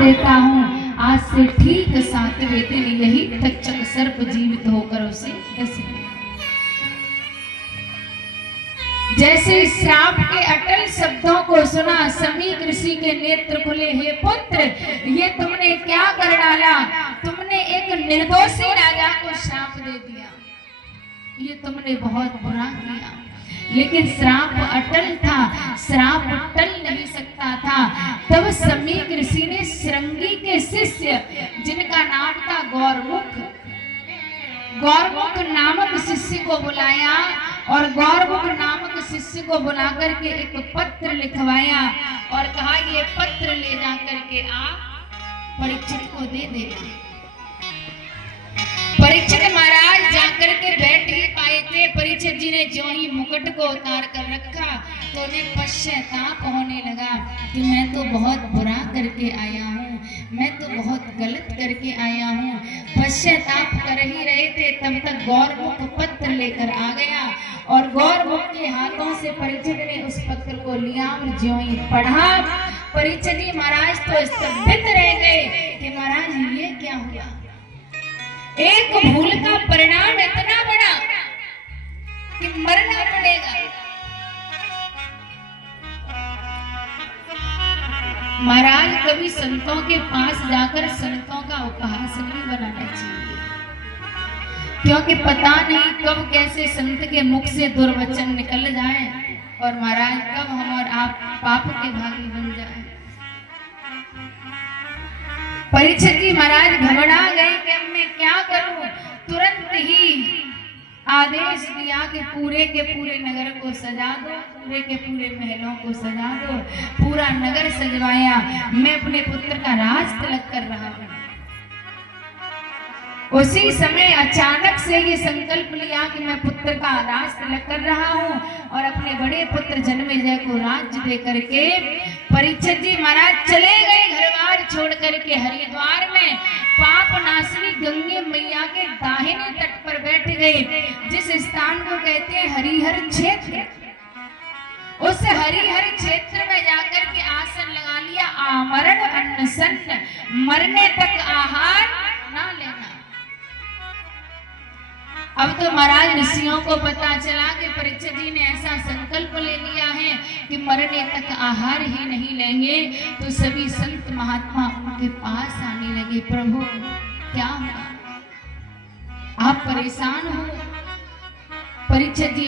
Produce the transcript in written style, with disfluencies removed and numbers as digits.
देता हूँ। आज से ठीक 7वें दिन यही तक्षक सर्प जीवित होकर उसे डस लिया। जैसे श्राप के अटल शब्दों को सुना समीक ऋषि के नेत्र खुले। हे पुत्र, ये तुमने क्या कर डाला? तुमने एक निर्दोषी राजा को श्राप दे दिया। ये तुमने बहुत बुरा किया। लेकिन श्राप अटल था, श्राप टल नहीं सकता था। तब समीक ऋषि ने श्रृंगी के शिष्य, जिनका नाम था गौरमुख, गौरमुख नामक शिष्य को बुलाया और गौरमुख नामक शिष्य को बुलाकर के एक पत्र लिखवाया और कहा, ये पत्र ले जाकर के आप परीक्षित को दे देना। परीक्षित महाराज जाकर के बैठ ही पाए थे। परीक्षित जी ने जो ही मुकुट को उतार कर रखा तो उन्हें पश्चाताप होने लगा कि मैं तो बहुत बुरा करके आया हूँ, मैं तो बहुत गलत करके आया हूँ। पश्चाताप कर ही रहे थे तब तक गौरमुख पत्र लेकर आ गया और गौरमुख के हाथों से परीक्षित ने उस पत्र को लिया और जो ही पढ़ा, परीक्षित जी महाराज तो स्तब्ध रह गए कि महाराज ये क्या हुआ? एक भूल का परिणाम इतना बड़ा कि मरना पड़ेगा। महाराज कभी संतों के पास जाकर संतों का उपहास नहीं बनाना चाहिए, क्योंकि पता नहीं कब कैसे संत के मुख से दुर्वचन निकल जाए और महाराज कब हम और आप पाप के भागी बन जाए। परीक्षित जी महाराज घबरा गए कि अब मैं क्या करूं। तुरंत ही आदेश दिया कि पूरे के पूरे नगर को सजा दो, पूरे के पूरे महलों को सजा दो। पूरा नगर सजवाया। मैं अपने पुत्र का राज तिलक कर रहा हूं। उसी समय अचानक से ये संकल्प लिया कि मैं पुत्र का राज तिलक कर रहा हूँ और अपने बड़े पुत्र जन्मेजय को राज्य दे करके परीक्षित जी महाराज चले गए घर-बार छोड़ करके हरिद्वार में पाप नाशनी गंगे मैया के दाहिने तट पर बैठ गए, जिस स्थान को कहते हैं हरिहर क्षेत्र। उस हरिहर क्षेत्र में जाकर के आसन लगा लिया। आमरण अन्नसन्न, मरने तक आहार ना लेना। अब तो महाराज ऋषियों को पता चला कि परीक्षित जी ने ऐसा संकल्प ले लिया है कि मरने तक आहार ही नहीं लेंगे। तो सभी संत महात्मा उनके पास आने लगे, प्रभु क्या हुआ? आप परेशान हो? परीक्षित जी